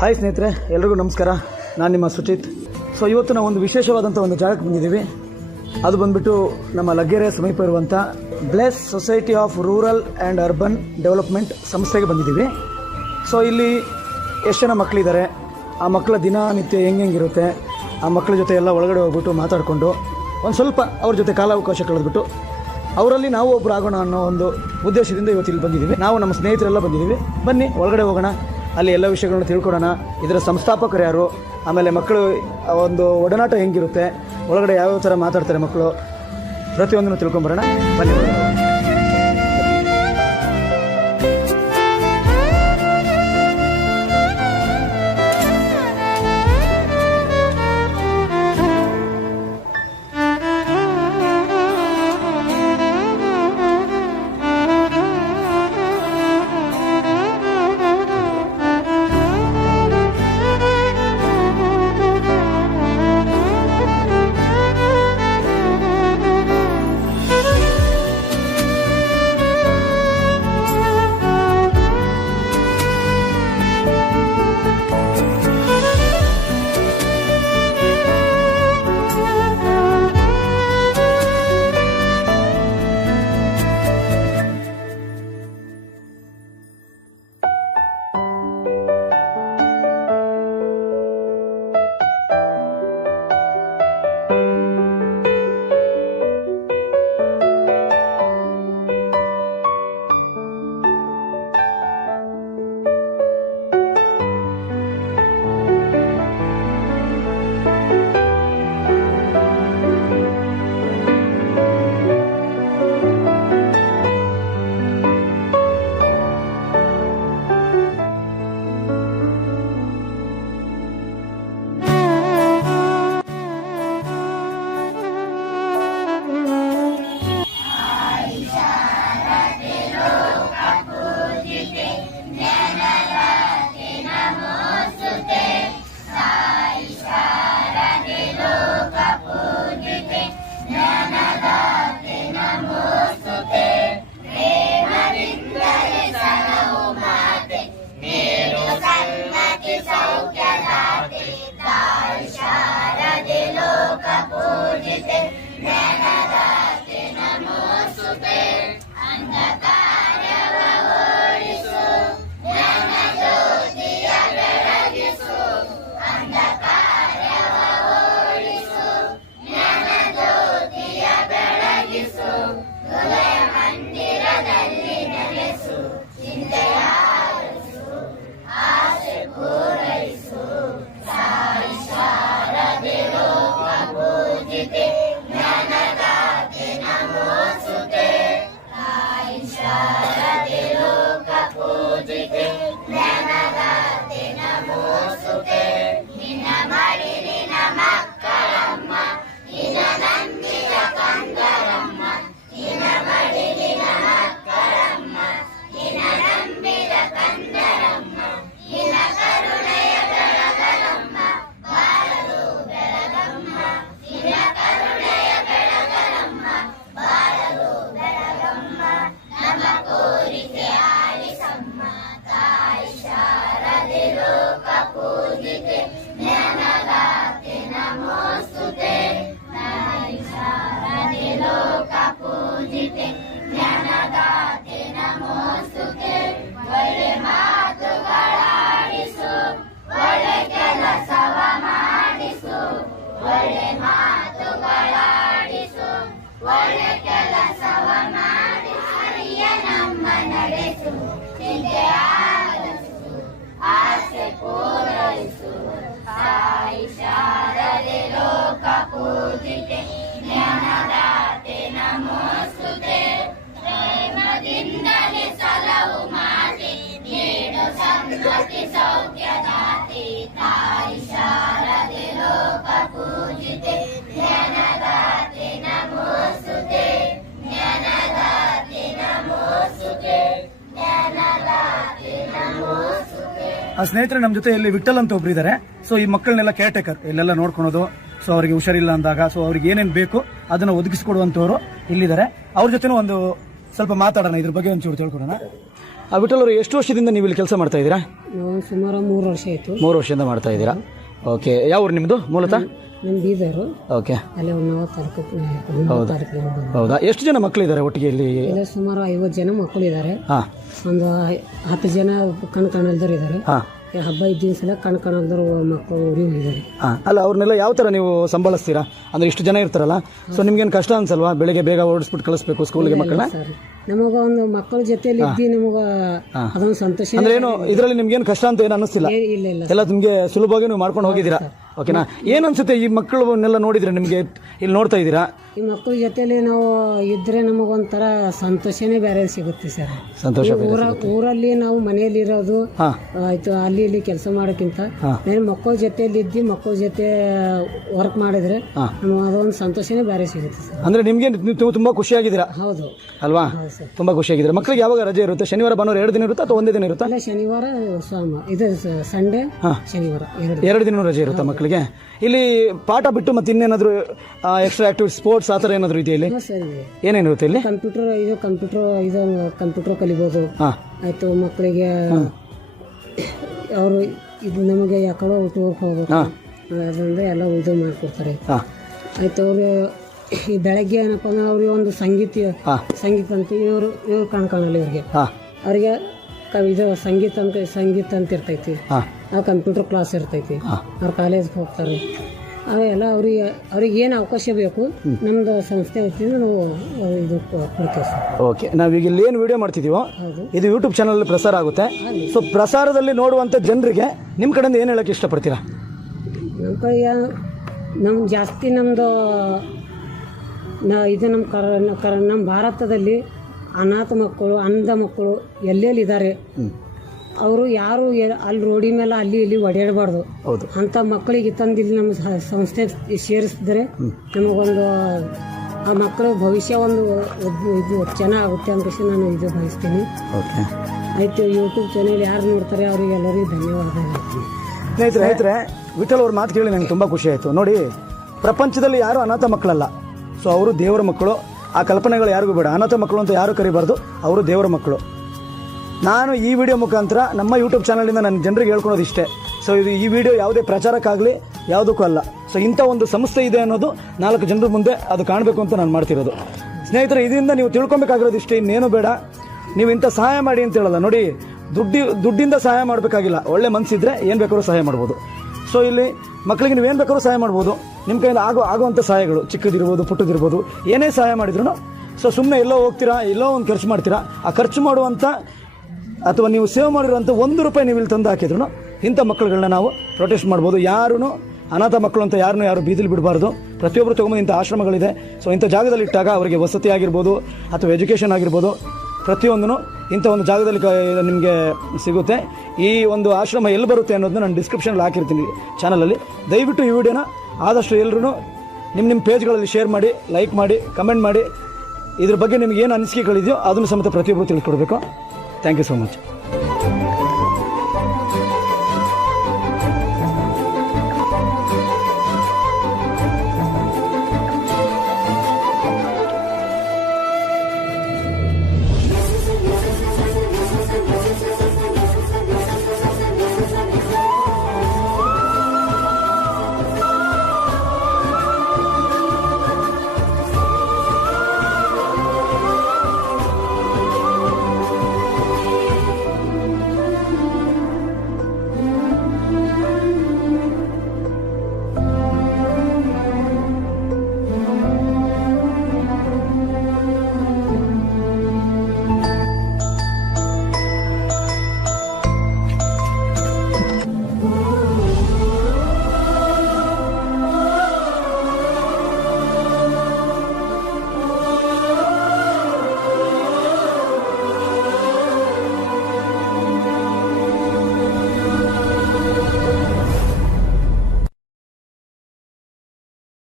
Hi ಸ್ನೇಹಿತರೆ, ಎಲ್ರಿಗೂ ನಮಸ್ಕಾರ. ನಾನು ನಿಮ್ಮ ಸುಚಿತ್. ಸೊ ಇವತ್ತು ನಾವು ಒಂದು ವಿಶೇಷವಾದಂಥ ಒಂದು ಜಾಗಕ್ಕೆ ಬಂದಿದ್ದೀವಿ. ಅದು ಬಂದುಬಿಟ್ಟು ನಮ್ಮ ಲಗ್ಗೆರೆ ಸಮೀಪ ಇರುವಂಥ bless society of rural and urban development ಸಂಸ್ಥೆಗೆ ಬಂದಿದ್ದೀವಿ. ಸೊ ಇಲ್ಲಿ ಎಷ್ಟು ಜನ ಮಕ್ಕಳಿದ್ದಾರೆ, ಆ ಮಕ್ಕಳ ದಿನನಿತ್ಯ ಹೆಂಗಿರುತ್ತೆ, ಆ ಮಕ್ಕಳ ಜೊತೆ ಎಲ್ಲ ಒಳಗಡೆ ಹೋಗ್ಬಿಟ್ಟು ಮಾತಾಡಿಕೊಂಡು ಒಂದು ಸ್ವಲ್ಪ ಅವ್ರ ಜೊತೆ ಕಾಲಾವಕಾಶ ಕಳೆದ್ಬಿಟ್ಟು ಅವರಲ್ಲಿ ನಾವು ಒಬ್ಬರು ಆಗೋಣ ಅನ್ನೋ ಒಂದು ಉದ್ದೇಶದಿಂದ ಇವತ್ತು ಇಲ್ಲಿ ಬಂದಿದ್ದೀವಿ. ನಾವು ನಮ್ಮ ಸ್ನೇಹಿತರೆಲ್ಲ ಬಂದಿದ್ದೀವಿ. ಬನ್ನಿ ಒಳಗಡೆ ಹೋಗೋಣ, ಅಲ್ಲಿ ಎಲ್ಲ ವಿಷಯಗಳನ್ನ ತಿಳ್ಕೊಡೋಣ. ಇದರ ಸಂಸ್ಥಾಪಕರು ಯಾರು, ಆಮೇಲೆ ಮಕ್ಕಳು ಒಂದು ಒಡನಾಟ ಹೆಂಗಿರುತ್ತೆ, ಒಳಗಡೆ ಯಾವ್ಯಾವ ಥರ ಮಾತಾಡ್ತಾರೆ ಮಕ್ಕಳು, ಪ್ರತಿಯೊಂದನ್ನು ತಿಳ್ಕೊಂಬರೋಣ. ಬನ್ನಿ. ಆ ಸ್ನೇಹಿತರೆ, ನಮ್ಮ ಜೊತೆ ಇಲ್ಲಿ ವಿಠಲ್ ಅಂತ ಒಬ್ರು ಇದ್ದಾರೆ. ಸೊ ಈ ಮಕ್ಕಳನ್ನೆಲ್ಲ ಕೇರ್ ಟೇಕರ್, ಇಲ್ಲೆಲ್ಲ ನೋಡ್ಕೊಳೋದು. ಸೊ ಅವರಿಗೆ ಹುಷಾರಿಲ್ಲ ಅಂದಾಗ ಸೊ ಅವ್ರಿಗೆ ಏನೇನು ಬೇಕು ಅದನ್ನ ಒದಗಿಸಿಕೊಡುವಂತವರು ಇಲ್ಲಿದ್ದಾರೆ. ಅವ್ರ ಜೊತೆನೂ ಒಂದು ಸ್ವಲ್ಪ ಮಾತಾಡೋಣ, ಇದ್ರ ಬಗ್ಗೆ ಒಂಚೂರು ತಿಳ್ಕೊಡೋಣ. ವಿಠಲ್ ಅವರು ಎಷ್ಟು ವರ್ಷದಿಂದ ನೀವು ಇಲ್ಲಿ ಕೆಲಸ ಮಾಡ್ತಾ ಇದ್ದೀರಾ? ನಾವು ಸುಮಾರು 3 ವರ್ಷ ಆಯಿತು. 3 ವರ್ಷದಿಂದ ಮಾಡ್ತಾ ಇದ್ದೀರಾ. ಓಕೆ, ಯಾವ ಊರು ನಿಮ್ಮದು ಮೂಲತಃ? ನಮ್ಮ ಬೀದರು. ಓಕೆ, ಅಲ್ಲೇ ನಾವು ತಾಲೂಕು. ಹೌದಾ? ಎಷ್ಟು ಜನ ಮಕ್ಕಳಿದ್ದಾರೆ ಒಟ್ಟಿಗೆ ಇಲ್ಲಿ? ಇಲ್ಲ, ಸುಮಾರು 50 ಜನ ಮಕ್ಕಳಿದ್ದಾರೆ. ಹಾಂ, ಒಂದು 10 ಜನ ಕಣ್ಕಾಣಲ್ದವ್ರು ಇದ್ದಾರೆ. ಹಾಂ, ಹಬ್ಬ ಇದ್ದಿನ ಸಲ ಕಣ್ಕಾಣಲ್ದವ್ರು ಮಕ್ಕಳು ಊರಿಗೆ ಹೋಗಿದ್ದಾರೆ. ಹಾಂ, ಅಲ್ಲ ಅವ್ರನ್ನೆಲ್ಲ ಯಾವ ಥರ ನೀವು ಸಂಭಾಳಿಸ್ತೀರಾ? ಅಂದರೆ ಇಷ್ಟು ಜನ ಇರ್ತಾರಲ್ಲ, ಸೊ ನಿಮ್ಗೇನು ಕಷ್ಟ ಅನ್ಸಲ್ವಾ? ಬೆಳಿಗ್ಗೆ ಬೇಗ ಓಡಿಸ್ಬಿಟ್ಟು ಕಳಿಸ್ಬೇಕು ಸ್ಕೂಲ್ಗೆ ಮಕ್ಕಳನ್ನ? ಸರ್, ನಮಗ ಒಂದು ಮಕ್ಕಳ ಜೊತೆಯಲ್ಲಿ ಇದ್ದಿ ನಮಗ ಅದೊಂದು ಸಂತೋಷ. ಅಂದ್ರೆ ಏನು ಇದರಲ್ಲಿ ನಿಮ್ಗೇನು ಕಷ್ಟ ಅಂತ ಏನು ಅನ್ನಿಸ್ತಿಲ್ಲ? ಇಲ್ಲ ಇಲ್ಲ, ಎಲ್ಲ ನಿಮಗೆ ಸುಲಭವಾಗಿ ನೀವು ಮಾಡ್ಕೊಂಡು ಹೋಗಿದ್ದೀರಾ. ಓಕೆನಾ? ಏನು ಅನ್ಸುತ್ತೆ ಈ ಮಕ್ಕಳನ್ನೆಲ್ಲ ನೋಡಿದ್ರೆ ನಿಮಗೆ ಇಲ್ಲಿ ನೋಡ್ತಾ ಇದ್ದೀರಾ? ಈ ಮಕ್ಕಳ ಜೊತೆಲಿ ನಾವು ಇದ್ರೆ ನಮಗೊಂಥರ ಸಂತೋಷನೇ ಬೇರೆ ಸಿಗುತ್ತೆ ಸರ್. ಸಂತೋಷ. ಊರಲ್ಲಿ ನಾವು ಮನೆಯಲ್ಲಿ ಇರೋದು ಆಯ್ತು, ಅಲ್ಲಿ ಇಲ್ಲಿ ಕೆಲಸ ಮಾಡೋಕ್ಕಿಂತ ಮಕ್ಕಳ ಜೊತೆಯಲ್ಲಿ ಇದ್ದು ಮಕ್ಕಳ ಜೊತೆ ವರ್ಕ್ ಮಾಡಿದ್ರೆ ನಮಗೆ ಅದೊಂದು ಸಂತೋಷನೇ ಬೇರೆ ಸಿಗುತ್ತೆ ಸರ್. ಅಂದ್ರೆ ನಿಮ್ಗೆ ನೀವು ತುಂಬಾ ಖುಷಿಯಾಗಿದ್ದೀರಾ? ಹೌದು ಅಲ್ವಾ? ತುಂಬಾ ಖುಷಿಯಾಗಿದ್ದೀರಾ. ಮಕ್ಕಳಿಗೆ ಯಾವಾಗ ರಜೆ ಇರುತ್ತೆ? ಶನಿವಾರ ಭಾನುವಾರ 2 ದಿನ ಇರುತ್ತಾ ಅಥವಾ ಒಂದೇ ದಿನ ಇರುತ್ತಾ? ಅಲ್ಲ, ಶನಿವಾರ ಸೋಮವಾರ, ಇದು ಸಂಡೇ ಶನಿವಾರ 2 ದಿನ ರಜೆ ಇರುತ್ತಾ ಮಕ್ಕಳಿಗೆ? ಇಲ್ಲಿ ಪಾಠ ಬಿಟ್ಟು ಮತ್ತೆ ಇನ್ನೇನಾದ್ರು ಎಕ್ಸ್ಟ್ರಾ ಆಕ್ಟಿವಿಟಿ, ಸ್ಪೋರ್ಟ್ಸ್ ಆ ಥರ ಏನಾದ್ರು ಇದೆಯಾ ಇಲ್ಲಿ? ಏನೇನಿರುತ್ತೆ ಇಲ್ಲಿ? ಕಂಪ್ಯೂಟರ್ ಕಲಿಬೋದು. ಆಯ್ತು, ಮಕ್ಕಳಿಗೆ ಅವರು ಇದು ನಮಗೆ ಯಾಕೋ ಟೂರ್ಗೆ ಹೋಗ್ಬೇಕು ಅದಂದ್ರೆ ಎಲ್ಲ ಇದು ಮಾಡಿಕೊಡ್ತಾರೆ. ಆಯ್ತು, ಅವರು ಈ ಬೆಳಗ್ಗೆ ಏನಪ್ಪ ಅಂದ್ರೆ ಅವ್ರಿಗೆ ಒಂದು ಸಂಗೀತ ಅಂತ ಇವರು ಕಾಣಲ್ಲ ಇವ್ರಿಗೆ. ಅವ್ರಿಗೆ ಇದು ಸಂಗೀತ ಅಂತ ಇರ್ತೈತಿ. ನಾವು ಕಂಪ್ಯೂಟರ್ ಕ್ಲಾಸ್ ಇರ್ತೈತಿ. ಅವ್ರು ಕಾಲೇಜ್ಗೆ ಹೋಗ್ತಾರೆ. ಅವೆಲ್ಲ ಅವ್ರಿಗೆ ಏನು ಅವಕಾಶ ಬೇಕು ನಮ್ದು ಸಂಸ್ಥೆ ವತಿಯಿಂದ ನಾವು ಇದು ಕೊಡ್ತೇವೆ ಸರ್. ಓಕೆ, ನಾವೀಗ ಇಲ್ಲಿ ಏನು ವಿಡಿಯೋ ಮಾಡ್ತಿದ್ದೀವೋ ಇದು ಯೂಟ್ಯೂಬ್ ಚಾನಲ್ ಪ್ರಸಾರ ಆಗುತ್ತೆ. ಸೊ ಪ್ರಸಾರದಲ್ಲಿ ನೋಡುವಂಥ ಜನರಿಗೆ ನಿಮ್ಮ ಕಡೆಯಿಂದ ಏನು ಹೇಳೋಕ್ಕೆ ಇಷ್ಟಪಡ್ತೀರಾ? ನಮ್ಮ ಕಡೆ ಜಾಸ್ತಿ ನಮ್ಮದು ಇದು ನಮ್ಮ ಭಾರತದಲ್ಲಿ ಅನಾಥ ಮಕ್ಕಳು, ಅಂಧ ಮಕ್ಕಳು ಎಲ್ಲೆಲ್ಲಿ ಇದ್ದಾರೆ. ಅವರು ಯಾರು ಅಲ್ಲಿ ರೋಡಿ ಮೇಲೆ ಅಲ್ಲಿ ಇಲ್ಲಿ ಓಡಾಡಬಾರ್ದು. ಅಂಥ ಮಕ್ಕಳಿಗೆ ತಂದು ಇಲ್ಲಿ ನಮ್ಮ ಸಂಸ್ಥೆ ಸೇರಿಸಿದ್ರೆ ನಮಗೊಂದು ಆ ಮಕ್ಕಳ ಭವಿಷ್ಯ ಒಂದು ಇದು ಚೆನ್ನಾಗುತ್ತೆ ಅಂತ ನಾನು ಇದು ಬಯಸ್ತೀನಿ. ಆಯಿತು, ಯೂಟ್ಯೂಬ್ ಚಾನೆಲ್ ಯಾರು ನೋಡ್ತಾರೆ ಅವರಿಗೆಲ್ಲರಿಗೂ ಧನ್ಯವಾದಗಳು. ಸ್ನೇಹಿತರೆ, ವಿಠಲ್ ಅವ್ರ ಮಾತು ಕೇಳಿ ನನಗೆ ತುಂಬ ಖುಷಿ ಆಯಿತು. ನೋಡಿ, ಪ್ರಪಂಚದಲ್ಲಿ ಯಾರು ಅನಾಥ ಮಕ್ಕಳಲ್ಲ. ಸೊ ಅವರು ದೇವರ ಮಕ್ಕಳು. ಆ ಕಲ್ಪನೆಗಳು ಯಾರಿಗೂ ಬೇಡ. ಅನಾಥ ಮಕ್ಕಳು ಅಂತ ಯಾರು ಕರಿಬಾರ್ದು, ಅವರು ದೇವರ ಮಕ್ಕಳು. ನಾನು ಈ ವಿಡಿಯೋ ಮುಖಾಂತರ ನಮ್ಮ ಯೂಟ್ಯೂಬ್ ಚಾನಲಿಂದ ನನ್ನ ಜನರಿಗೆ ಹೇಳ್ಕೊಳೋದು ಇಷ್ಟೇ. ಸೊ ಈ ವಿಡಿಯೋ ಯಾವುದೇ ಪ್ರಚಾರಕ್ಕಾಗಲಿ ಯಾವುದಕ್ಕೂ ಅಲ್ಲ. ಸೊ ಇಂಥ ಒಂದು ಸಂಸ್ಥೆ ಇದೆ ಅನ್ನೋದು 4 ಜನರ ಮುಂದೆ ಅದು ಕಾಣಬೇಕು ಅಂತ ನಾನು ಮಾಡ್ತಿರೋದು. ಸ್ನೇಹಿತರೆ, ಇದರಿಂದ ನೀವು ತಿಳ್ಕೊಬೇಕಾಗಿರೋದು ಇಷ್ಟೇ, ಇನ್ನೇನು ಬೇಡ. ನೀವು ಇಂಥ ಸಹಾಯ ಮಾಡಿ ಅಂತ ಹೇಳಲ್ಲ. ನೋಡಿ, ದುಡ್ಡಿಂದ ಸಹಾಯ ಮಾಡಬೇಕಾಗಿಲ್ಲ. ಒಳ್ಳೆ ಮನಸ್ಸಿದ್ರೆ ಏನು ಬೇಕಾದ್ರೂ ಸಹಾಯ ಮಾಡ್ಬೋದು. ಸೊ ಇಲ್ಲಿ ಮಕ್ಕಳಿಗೆ ನೀವೇನು ಬೇಕಾದ್ರೂ ಸಹಾಯ ಮಾಡ್ಬೋದು. ನಿಮ್ಮ ಕೈಯಿಂದ ಆಗುವಂಥ ಸಹಾಯಗಳು ಚಿಕ್ಕದಿರ್ಬೋದು, ಪುಟ್ಟದಿರ್ಬೋದು, ಏನೇ ಸಹಾಯ ಮಾಡಿದ್ರು ಸೊ ಸುಮ್ಮನೆ ಎಲ್ಲೋ ಹೋಗ್ತೀರಾ, ಎಲ್ಲೋ ಒಂದು ಖರ್ಚು ಮಾಡ್ತೀರಾ. ಆ ಖರ್ಚು ಮಾಡುವಂಥ ಅಥವಾ ನೀವು ಸೇವ್ ಮಾಡಿರುವಂಥ ₹1 ನೀವು ಇಲ್ಲಿ ತಂದು ಹಾಕಿದ್ರು ಇಂಥ ಮಕ್ಕಳುಗಳನ್ನ ನಾವು ಪ್ರೊಟೆಸ್ಟ್ ಮಾಡ್ಬೋದು. ಯಾರೂ ಅನಾಥ ಮಕ್ಕಳು ಅಂತ ಯಾರು ಬೀದಿಲಿ ಬಿಡಬಾರ್ದು. ಪ್ರತಿಯೊಬ್ಬರು ತೊಗೊಂಬಂದು ಇಂಥ ಆಶ್ರಮಗಳಿದೆ. ಸೊ ಇಂಥ ಜಾಗದಲ್ಲಿ ಇಟ್ಟಾಗ ಅವರಿಗೆ ವಸತಿ ಆಗಿರ್ಬೋದು ಅಥವಾ ಎಜುಕೇಷನ್ ಆಗಿರ್ಬೋದು, ಪ್ರತಿಯೊಂದೂ ಇಂಥ ಒಂದು ಜಾಗದಲ್ಲಿ ನಿಮಗೆ ಸಿಗುತ್ತೆ. ಈ ಒಂದು ಆಶ್ರಮ ಎಲ್ಲಿ ಬರುತ್ತೆ ಅನ್ನೋದನ್ನ ನಾನು ಡಿಸ್ಕ್ರಿಪ್ಷನಲ್ಲಿ ಹಾಕಿರ್ತೀನಿ ಚಾನಲಲ್ಲಿ. ದಯವಿಟ್ಟು ಈ ವಿಡಿಯೋನ ಆದಷ್ಟು ಎಲ್ಲರೂ ನಿಮ್ಮ ಪೇಜ್ಗಳಲ್ಲಿ ಶೇರ್ ಮಾಡಿ, ಲೈಕ್ ಮಾಡಿ, ಕಮೆಂಟ್ ಮಾಡಿ. ಇದ್ರ ಬಗ್ಗೆ ನಿಮ್ಗೆ ಏನು ಅನಿಸಿಕೆಗಳಿದೆಯೋ ಅದನ್ನು ಸಮೇತ ಪ್ರತಿಯೊಬ್ಬರು ತಿಳ್ಕೊಡ್ಬೇಕು. Thank you so much.